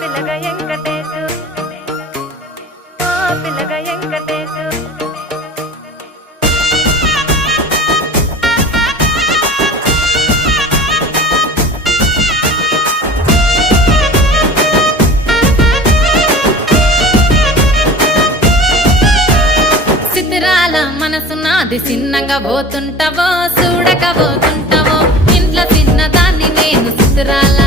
పిల్లగా వెంకటేశు ఓ పిల్లగా వెంకటేశు చిత్రాల మనసు నాది చిన్నగా పోతుంటావో చూడక పోతుంటావో ఇంట్లో చిన్నదాన్ని నేను చిత్రాల